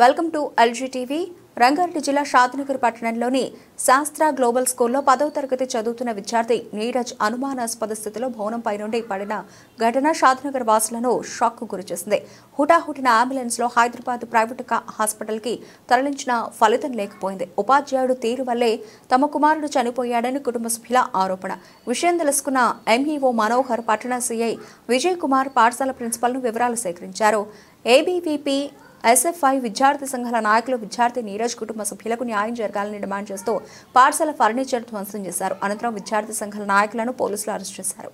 Welcome to LG TV. Rangareddy జిల్లా షాద్నగర్ పట్టణంలోని శాస్త్ర గ్లోబల్ స్కూల్లో 10వ తరగతి చదువుతున్న విద్యార్థి నీరజ్ అనుమానాస్పద స్థితిలో భవనంపై నుండి పడిన ఘటన షాద్నగర్ వాసులను షాక్కు గురిచేసింది. హుటాహుటిన అంబులెన్స్లో హైదరాబాద్ ప్రైవేట్ హాస్పిటల్కి తరలించిన ఫలితం లేకపోయింది. ఉపాధ్యాయుడు తీరు వల్లే తమ కుమారుడు చనిపోయాడని కుటుంబ సభ్యుల ఆరోపణ. విషయం తెలుసుకున్న ఎంఈఓ మనోహర్, పట్టణ సీఐ విజయ్ కుమార్ పాఠశాల ప్రిన్సిపల్ను వివరాలు సేకరించారు. ఏబీవీపీ ఎస్ఎఫ్ఐ విద్యార్థి సంఘాల నాయకులు విద్యార్థి నీరజ్ కుటుంబ సభ్యులకు న్యాయం జరగాలని డిమాండ్ చేస్తూ పాఠశాల ఫర్నిచర్ ధ్వంసం చేశారు. అనంతరం విద్యార్థి సంఘాల నాయకులను పోలీసులు అరెస్ట్ చేశారు.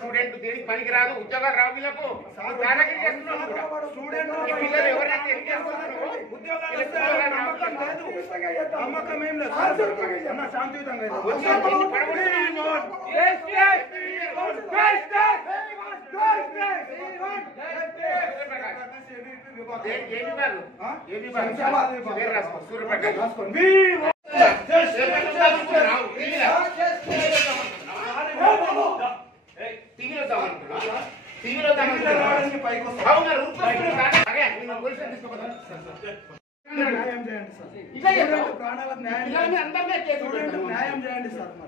స్టూడెంట్ దేనికి పనికిరాదు, ఉద్యోగాలు రావు వీళ్ళకు.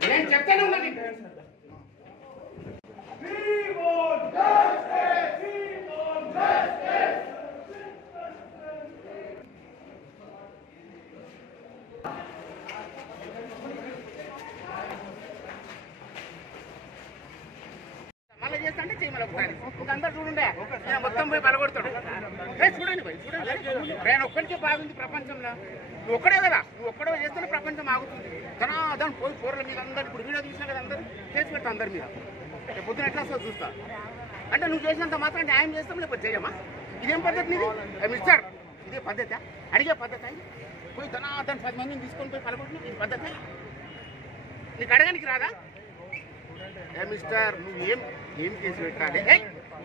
నేను చెప్తానే ఉన్నది. మళ్ళీ చేస్తా చేయమని ఒకసారి అందరు చూడండి, నేను మొత్తం పోయి పలగొడతాడు. చూడండి పోయి చూడండి, నేను ఒక్కడికే బాగుంది ప్రపంచంలో. నువ్వు ఒక్కడే కదా, నువ్వు ఒక్కడే చేస్తేనే ప్రపంచం ఆగుతుంది. దాని పోయి కూరల మీద అందరు ఇప్పుడు వీడియో చూసినా కదా, అందరూ చేసి పెడతా అందరి మీద. పొద్దున ఎట్లా వస్తుంది చూస్తా అంటే నువ్వు చేసినంత మాత్రం న్యాయం చేస్తాం, లేకపోతే చేయమా? ఇదేం పద్ధతి నీది మిస్టర్? ఇదే పద్ధతి? అడిగే పద్ధతి పోయి దాని 10 మందిని తీసుకొని పోయి పలగొట్టు, ఇది పద్ధతి? నీకు అడగానికి రాదా? మిస్టర్ నువ్వు ఏం కేసు పెట్టాలి?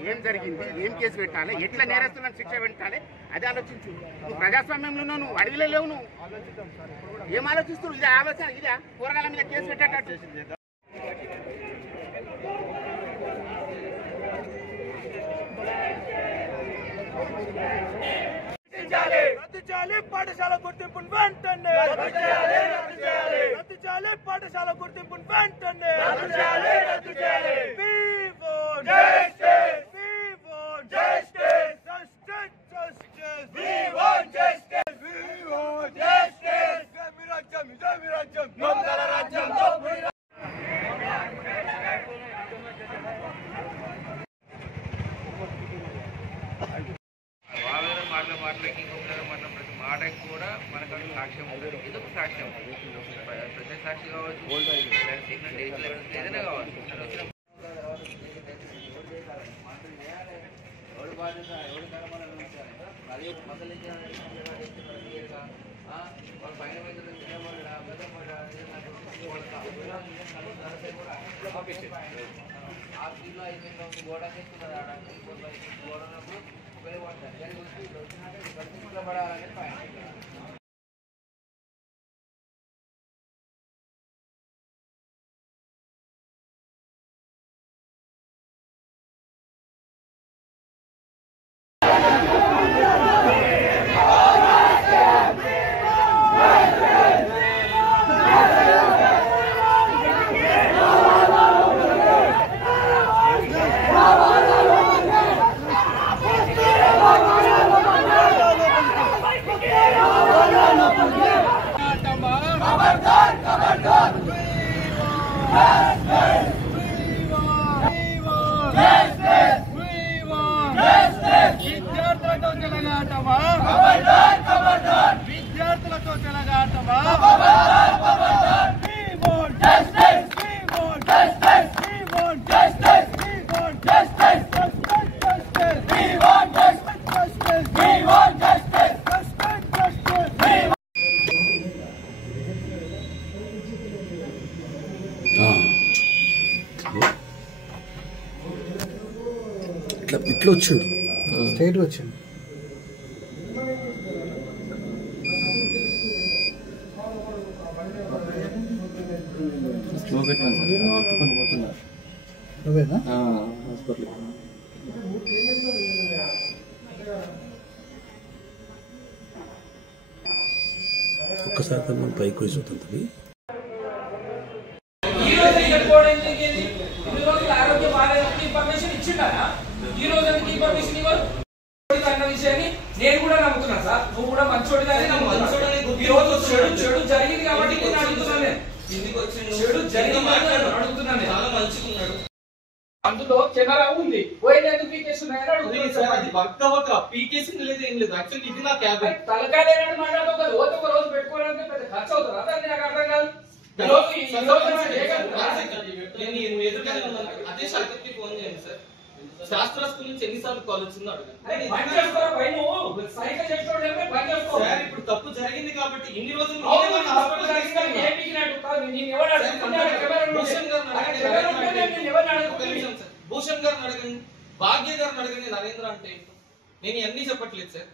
ఏం జరిగింది, ఏం కేసు పెట్టాలి, ఎట్లా నేరస్తులను శిక్ష పెట్టాలి అది ఆలోచించు. నువ్వు ప్రజాస్వామ్యంలో ఉన్నావు, నువ్వు అడవిలో లేవు, నువ్వు ఏం ఆలోచిస్తున్నావు? ఇదే ఆలోచన, ఇదే కూరగాయల మీద కేసు పెట్టేటట్టు. పాఠశాల గుర్తింపును వెంటనే రద్దు చేయాలి. పాఠశాల గుర్తింపును వెంటనే రద్దు చేయాలి. మాటలకి ఇంకొక మాటల ప్రతి మాటకి కూడా మనకు సాక్ష్యం ఉంటుంది. ఇది ఒక సాక్ష్యం, ప్రత్యేక సాక్షి కావచ్చు, ఏదైనా కావచ్చు. ఎవరు బాధ్యత, ఎవరి కర్మలను అదే మొదలు వాళ్ళ పైన ఆ స్కూల్లో అయిపోయిన గోడ చేస్తున్నారు. గోడనప్పుడు పడాలని విద్యార్థులతో చెలగాటమా ఇట్లా వచ్చిండు, స్ట్రైట్ వచ్చిండు. స్లో పెట్టాను సార్, ఎత్తుకొని పోతున్నారు. నువ్వేనా హాస్పిటల్ ఒక్కసారి మనం పైకి వచ్చి చూద్దాం. ఆరోగ్య బాధ్యత ఇన్ఫర్మేషన్ ఇచ్చిండా? ఈ రోజు ఇన్ఫర్మేషన్ ఇవ్వరు అన్న విషయాన్ని నేను కూడా నమ్ముతున్నా సార్. నువ్వు కూడా మంచోడిగానే నమ్ముతున్నావు. ఈ రోజు చెడు జరిగింది కాబట్టి నేను అడుగుతున్నాను. చెడు జరిగింది అడుగుతున్నాను. చాలా మంచిగా అందులో కెమెరా ఉంది, పోయేందుకు పీకేస్తున్నాయని అడుగుతున్నాను. పీకేసింగ్ లేదు, ఏం లేదు. యాక్చువల్లీ ఇది నా క్యాబిన్. తలకాయ లేనట్టు మాట్లాడుతూ ఒక రోజు పెట్టుకోవడానికి పెద్ద ఖర్చు అవుతుందా? దాన్ని నాకు అర్థం కాదు. అదే శాఖకి ఫోన్ చేయండి సార్. శాస్త్ర స్కూల్ నుంచి ఎన్నిసార్లు కాల్ వచ్చిందో అడగండి. సార్ ఇప్పుడు తప్పు జరిగింది కాబట్టి ఇన్ని రోజులు భూషణ్ గారిని అడగండి, భాగ్య గారిని అడగండి, నరేంద్ర అంటే నేను అన్ని చెప్పట్లేదు సార్.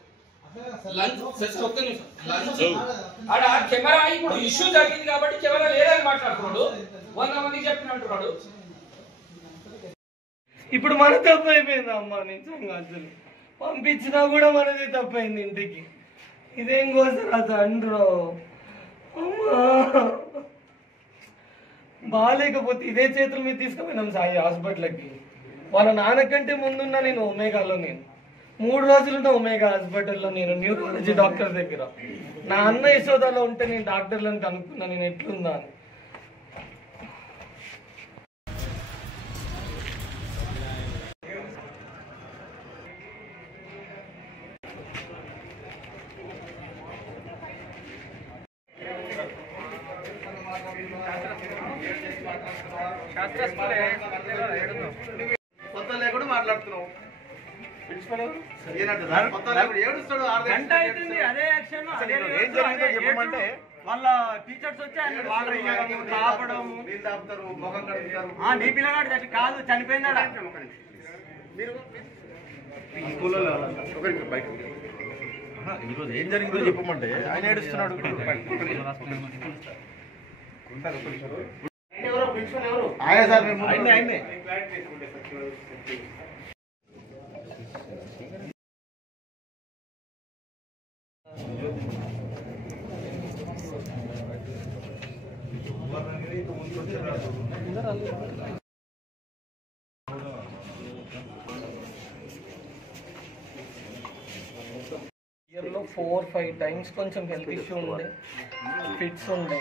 లంచ్ ఒక్క నిమిషం, లంచ్ ఆడ కెమెరా ఇప్పుడు ఇష్యూ జరిగింది కాబట్టి కెమెరా లేదని మాట్లాడుతున్నాడు. 100 మందికి చెప్పినట్టున్నాడు. ఇప్పుడు మన తప్పు అయిపోయింది అమ్మ. నిజంగా అసలు పంపించినా కూడా మనది తప్పైంది ఇంటికి. ఇదేం కోసరా తండ్రి అమ్మా. బాగాలేకపోతే ఇదే చేతుల మీద తీసుకుపోయినాం సాయి హాస్పిటల్కి. వాళ్ళ నాన్నకంటే ముందున్నా నేను ఒమేగాలో, నేను 3 రోజులున్న ఒమేగా హాస్పిటల్లో, నేను న్యూరాలజీ డాక్టర్ దగ్గర. నా అన్న యశోదాలో ఉంటే నేను డాక్టర్లను కనుక్కున్నా నేను ఎట్లుందా అని. కొత్త లేకుండా మాట్లాడుతున్నావు. వాళ్ళ టీచర్స్ వచ్చి ఆయన వాటర్ తాపడం, నీ పిల్లగాడు కాదు చనిపోయిందా? మీరు ఒకరికి బయట ఈరోజు ఏం జరిగిందో చెప్పమంటే ఆయన ఏడుస్తున్నాడు. ఆయన సార్ ఆయన్నే ఇయర్లో 4-5 టైమ్స్ కొంచెం హెల్త్ ఇష్యూ ఉండే, ఫిట్స్ ఉండే.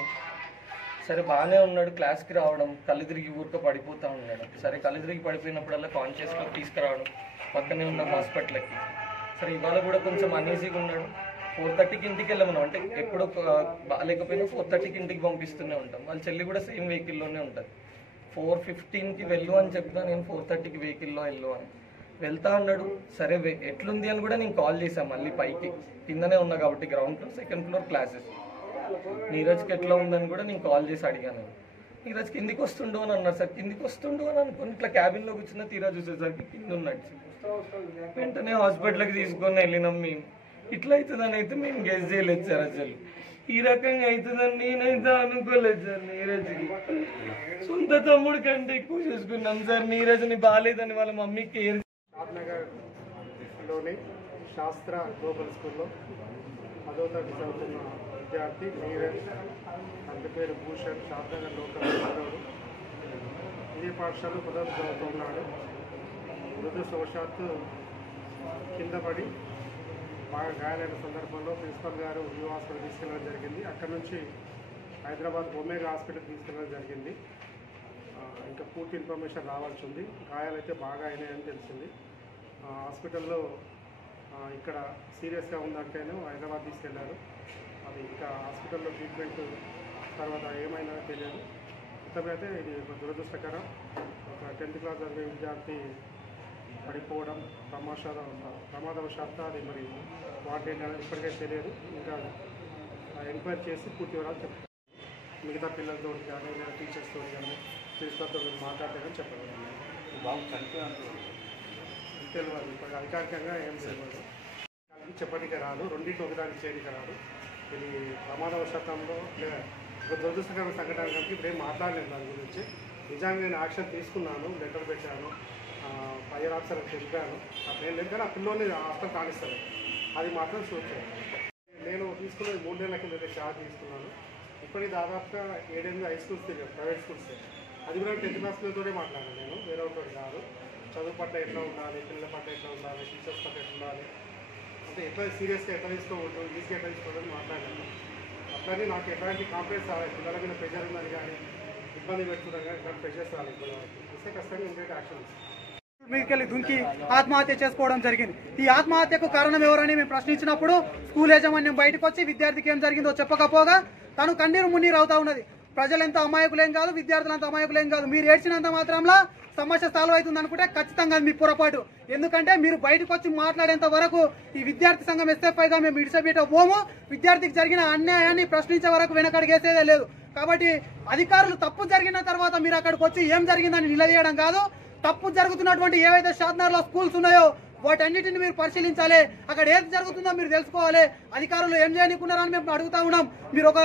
సరే బాగానే ఉన్నాడు, క్లాస్కి రావడం, కళ్ళు తిరిగి ఊరికే పడిపోతూ ఉన్నాడు. సరే కళ్ళు తిరిగి పడిపోయినప్పుడల్లా కాన్షియస్లో తీసుకురావడం, పక్కనే ఉన్న హాస్పిటల్కి. సరే ఇవాళ కూడా కొంచెం అన్ఈజీగా ఉన్నాడు. 4:30కి ఇంటికి వెళ్ళమన్నాం, అంటే ఎప్పుడు బాగాలేకపోయినా 4:30కి ఇంటికి పంపిస్తూనే ఉంటాం. వాళ్ళ చెల్లి కూడా సేమ్ వెహికల్లోనే ఉంటుంది. 4:15కి వెళ్ళు అని చెప్తా, నేను 4:30కి వెహికల్లో వెళ్ళు అని వెళ్తా అన్నాడు. సరే ఎట్లుంది అని కూడా నేను కాల్ చేశాను. మళ్ళీ పైకి కిందనే ఉన్నా కాబట్టి ground floor, second floor classes. నీరజ్కి ఎట్లా ఉందని కూడా నేను కాల్ చేసి అడిగాను. నీరజ్ కిందికి వస్తుండు అని అన్నారు. సార్ కిందికి వస్తుండు అని అనుకుని ఇట్లా క్యాబిన్లో కూర్చున్న తీరా చూసేసరికి కింద ఉన్నాడు. వెంటనే హాస్పిటల్కి తీసుకొని వెళ్ళినాం. మేము ఇట్లా అవుతుందని అయితే మేము గెస్ చేయలేదు సార్. అసలు ఈ రకంగా అవుతుందని నేనైతే అనుకోలేదు సార్. నీరజ్కి సొంత తమ్ముడు కంటే ఎక్కువ చూసుకున్నాం సార్. నీరజ్ని బాగాలేదని వాళ్ళ మమ్మీకి కేర్. షాద్నగర్లోని శాస్త్ర గ్లోబల్ స్కూల్లో 10వ తరగతి చదువుతున్న విద్యార్థి నీరజ్, తండ్రి పేరు భూషణ్, షాద్నగర్ లోకల్ పిల్లవాడు. ఇదే పాఠశాలలో 10వ తరగతి చదువుతున్నాడు. దురదృష్టవశాత్తు కింద పడి బాగా గాయాలైన సందర్భంలో ప్రిన్సిపల్ గారు వ్యూ హాస్పిటల్ తీసుకెళ్ళడం జరిగింది. అక్కడ నుంచి హైదరాబాద్ ఒమేగా హాస్పిటల్ తీసుకెళ్ళడం జరిగింది. ఇంకా పూర్తి ఇన్ఫర్మేషన్ రావాల్సి ఉంది. గాయాలైతే బాగా అయినాయని తెలిసింది. హాస్పిటల్లో ఇక్కడ సీరియస్గా ఉందంటేనే హైదరాబాద్ తీసుకెళ్లారు. అది ఇంకా హాస్పిటల్లో ట్రీట్మెంట్ తర్వాత ఏమైనా తెలియదు. మొత్తమైతే ఇది ఒక దురదృష్టకరం. ఒక 10th క్లాస్ చదివే విద్యార్థి పడిపోవడం ప్రమాదవశాత్తు అది మరి వాటి అనేది ఇప్పటికే తెలియదు. ఇంకా ఎంక్వైరీ చేసి పూర్తి వివరాలు చెప్తారు. మిగతా పిల్లలతో కానీ లేదా టీచర్స్తో కానీ ప్రిన్సిపల్తో మాట్లాడితే కానీ చెప్పగలను. బాబు చనిపోయాను తెలియదు, ఇప్పుడు అధికారికంగా ఏం తెలియదు. చెప్పడానికి రాదు, రెండింటి ఒకదానికి చేయడానికి రాదు. ఇది ప్రమాదవశాతంలో లేదా ఒక దురదృష్టకరమైన సంఘటన కనుక ఇప్పుడు ఏం మాట్లాడలేదు దాని గురించి. నిజంగా నేను యాక్షన్ తీసుకున్నాను, లెటర్ పెట్టాను, ఫైర్ ఆఫీసర్కి తెలిపాను. అప్పుడు ఏం లేదు కానీ ఆ పిల్లోని హాస్టల్ కానిస్తాను, అది మాత్రం షూట్ చేయాలి. నేను తీసుకున్నది 3 నెలల కింద షార్ట్ తీసుకున్నాను. ఇప్పటికి దాదాపుగా 7-8 హై స్కూల్స్ తిరిగాను, ప్రైవేట్ స్కూల్స్. అది కూడా 10th క్లాస్ పిల్లలతోనే మాట్లాడాను నేను, వేరే ఒకటి కాదు. చదువు పట్ల ఎట్లా ఉండాలి, పిల్లల పట్ల ఎట్లా ఉండాలి, టీచర్స్ పట్ల ఎట్లా ఉండాలి, అంటే ఎట్లా సీరియస్గా ఎట్లా తీసుకోవడం, ఈజీగా ఎట్లా తీసుకోవడం మాట్లాడాను. అట్లనే నాకు ఎట్లాంటి కాంప్లైంట్స్ రాలేదు. పిల్లల మీద ప్రెషర్ ఉందని కానీ ఇబ్బంది పెట్టుకోవడం కానీ ఇట్లాంటి ప్రెషర్స్ రాలేదు. ఇస్తే ఖచ్చితంగా ఇమీడియట్ యాక్షన్ మీకెళ్ళి దుంకి ఆత్మహత్య చేసుకోవడం జరిగింది. ఈ ఆత్మహత్యకు కారణం ఎవరని మేము ప్రశ్నించినప్పుడు స్కూల్ యాజమాన్యం బయటకు వచ్చి విద్యార్థికి ఏం జరిగిందో చెప్పకపోగా తను కన్నీరు మున్నీరు అవుతా ఉన్నది. ప్రజలంతా అమాయకులేం కాదు, విద్యార్థులంతా అమాయకులేం కాదు. మీరు ఏడ్చినంత మాత్రంలో సమస్య సాల్వ్ అవుతుంది అనుకుంటే ఖచ్చితంగా మీ పొరపాటు. ఎందుకంటే మీరు బయటకు వచ్చి మాట్లాడేంత వరకు ఈ విద్యార్థి సంఘం ఎస్ఎఫ్ఐగా మేము ఇడిసబెట్ట పోము. విద్యార్థికి జరిగిన అన్యాయాన్ని ప్రశ్నించే వరకు వెనకడిగేసేదే లేదు. కాబట్టి అధికారులు తప్పు జరిగిన తర్వాత మీరు అక్కడికి వచ్చి ఏం జరిగిందని నిలదీయడం కాదు, తప్పు జరుగుతున్నటువంటి ఏవైతే షాద్నగర్లో స్కూల్స్ ఉన్నాయో వాటన్నిటిని మీరు పరిశీలించాలి. అక్కడ ఏది జరుగుతుందో మీరు తెలుసుకోవాలి. అధికారులు ఏం చేయనికున్నారని మేము అడుగుతా ఉన్నాం. మీరు ఒక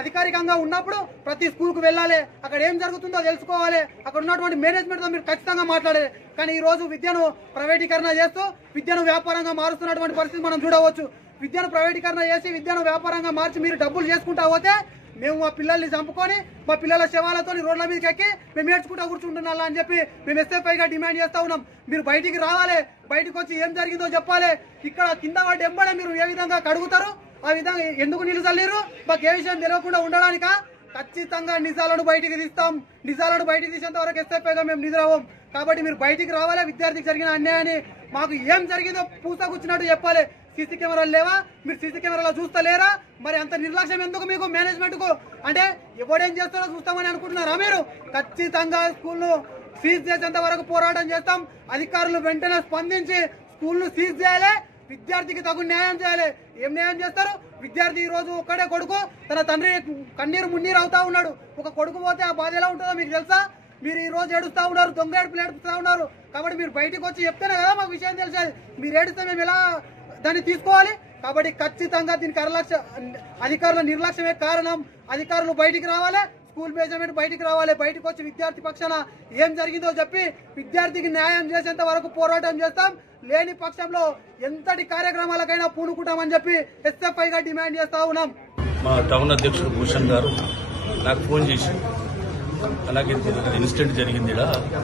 అధికారికంగా ఉన్నప్పుడు ప్రతి స్కూల్కు వెళ్ళాలి, అక్కడ ఏం జరుగుతుందో తెలుసుకోవాలి, అక్కడ ఉన్నటువంటి మేనేజ్మెంట్తో మీరు ఖచ్చితంగా మాట్లాడాలి. కానీ ఈ రోజు విద్యను ప్రైవేటీకరణ చేస్తూ విద్యను వ్యాపారంగా మారుస్తున్నటువంటి పరిస్థితి మనం చూడవచ్చు. విద్యను ప్రైవేటీకరణ చేసి విద్యను వ్యాపారంగా మార్చి మీరు డబ్బులు చేసుకుంటా పోతే మేము మా పిల్లల్ని చంపుకొని మా పిల్లల శవాలతో రోడ్ల మీదకి ఎక్కి మేము ఏడ్చుకుంటా కూర్చుంటున్నా అని చెప్పి మేము ఎస్ఎఫ్ఐగా డిమాండ్ చేస్తా ఉన్నాం. మీరు బయటికి రావాలి, బయటకు వచ్చి ఏం జరిగిందో చెప్పాలి. ఇక్కడ కింద వాటి ఎంబడే మీరు ఏ విధంగా కడుగుతారు, ఆ విధంగా ఎందుకు నిలుచలేరు, మాకు ఏ విషయం తెలియకుండా ఉండడానిక? ఖచ్చితంగా నిజాలను బయటికి తీస్తాం. నిజాలను బయటికి తీసేంత వరకు ఎస్ఎఫ్ఐగా మేము నిద్రపోం. కాబట్టి మీరు బయటికి రావాలి. విద్యార్థికి జరిగిన అన్యాయాన్ని మాకు ఏం జరిగిందో పూసగుచ్చినట్టు చెప్పాలి. సీసీ కెమెరాలు లేవా? మీరు సీసీ కెమెరాలో చూస్తలేరా? మరి అంత నిర్లక్ష్యం ఎందుకు మీకు మేనేజ్మెంట్ కు? అంటే ఎవడేం చేస్తారో చూస్తామని అనుకుంటున్నారా మీరు? ఖచ్చితంగా స్కూల్ను సీజ్ చేసేంత వరకు పోరాటం చేస్తాం. అధికారులు వెంటనే స్పందించి స్కూల్ను సీజ్ చేయాలి, విద్యార్థికి తగు న్యాయం చేయాలి. ఏం న్యాయం చేస్తారు? విద్యార్థి ఈ రోజు ఒక్కడే కొడుకు, తన తండ్రి కన్నీరు మున్నీరు అవుతా ఉన్నాడు. ఒక కొడుకు పోతే ఆ బాధ ఎలా ఉంటుందో మీకు తెలుసా? మీరు ఈ రోజు ఏడుస్తా ఉన్నారు, దొంగ ఏడుపులు ఏడుపుతా ఉన్నారు. కాబట్టి మీరు బయటకు వచ్చి చెప్తేనే కదా మాకు విషయం తెలిసేది. మీరు ఏడిస్తే మేము ఎలా దాన్ని తీసుకోవాలి? కాబట్టి ఖచ్చితంగా దీనికి అధికారుల నిర్లక్ష్యమే కారణం. అధికారులు బయటికి రావాలి, స్కూల్ మేనేజ్మెంట్ బయటికి రావాలి. బయటకు వచ్చి విద్యార్థి పక్షాన ఏం జరిగిందో చెప్పి విద్యార్థికి న్యాయం చేసేంత వరకు పోరాటం చేస్తాం. లేని పక్షంలో ఎంతటి కార్యక్రమాలకైనా పూనుకుంటామని చెప్పి SFI గా డిమాండ్ చేస్తా ఉన్నాం. మా టౌన్ అధ్యక్షుడు భూషణ్ గారు నాకు ఫోన్ చేసి అలాగే ఇన్సిడెంట్ జరిగింది,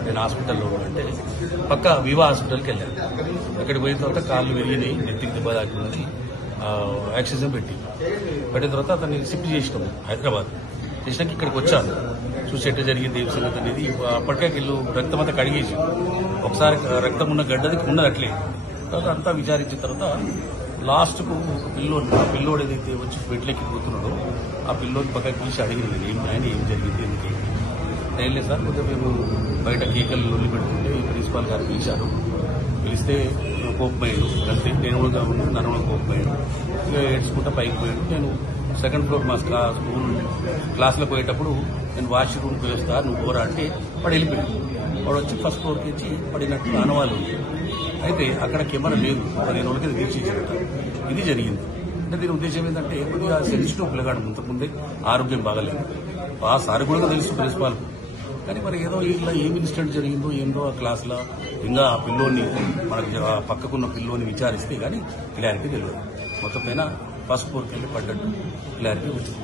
నేను హాస్పిటల్లో అంటే పక్క వివా హాస్పిటల్కి వెళ్ళాను. అక్కడికి పోయిన తర్వాత కాళ్ళు విరిగినాయి, నెత్తికి దెబ్బ తాకినది, ఆక్సిజన్ పెట్టిన తర్వాత అతన్ని షిఫ్ట్ చేసినాము హైదరాబాద్. చేసినాక ఇక్కడికి వచ్చాను, చూసి ఎట్లా జరిగింది ఏం సంగతి అనేది. అప్పటికే వీళ్ళు రక్తం అంతా కడిగేసి ఒకసారి రక్తం ఉన్న గడ్డది ఉన్నది అట్లే. తర్వాత అంతా విచారించిన తర్వాత లాస్ట్కు ఒక పిల్లోడు ఏదైతే వచ్చి బెడ్లెక్కి పోతున్నాడో ఆ పిల్లోని పక్కకి పిలిచి అడిగింది, ఆయన ఏం జరిగింది ఎందుకు తెలియలేదు సార్. కొద్దిగా మేము బయట కేకలు లొల్లి పెట్టుకుంటే ప్రిన్సిపాల్ గారు పిలిచారు. పిలిస్తే కోపమయ్యాడు, అంటే నేను కూడా నన్ను కూడా కోపమయ్యాడు. ఇక ఏడ్చుకుంటా పైకి పోయాడు. నేను సెకండ్ ఫ్లోర్ మా స్కూల్ క్లాస్లో పోయేటప్పుడు నేను వాష్రూమ్కి వస్తా, నువ్వు పోరా అంటే వాడు వెళ్ళిపోయాడు. వాడు వచ్చి ఫస్ట్ ఫ్లోర్కి వచ్చి పడినట్టు ఆనవాళ్ళు ఉంది. అయితే అక్కడ కెమెరా లేదు, 15 రోజులకి తీర్చిచ్చారట. ఇది జరిగింది. అంటే దీని ఉద్దేశం ఏంటంటే కొద్దిగా సెన్సిటివ్ పిల్లగాడు, ముందే ఆరోగ్యం బాగాలేదు. ఆ సార్ కూడా తెలుసు ప్రిన్సిపాల్, కానీ మరి ఏదో ఇలా ఏం ఇన్సిడెంట్ జరిగిందో ఏందో ఆ క్లాస్లో ఇంకా ఆ పిల్లోని మనకు పక్కకున్న పిల్లోని విచారిస్తే కానీ క్లారిటీ తెలియదు. మొత్తం పైన ఫస్ట్ ఫ్లోర్కి వెళ్ళి పడ్డట్టు క్లారిటీ వచ్చింది.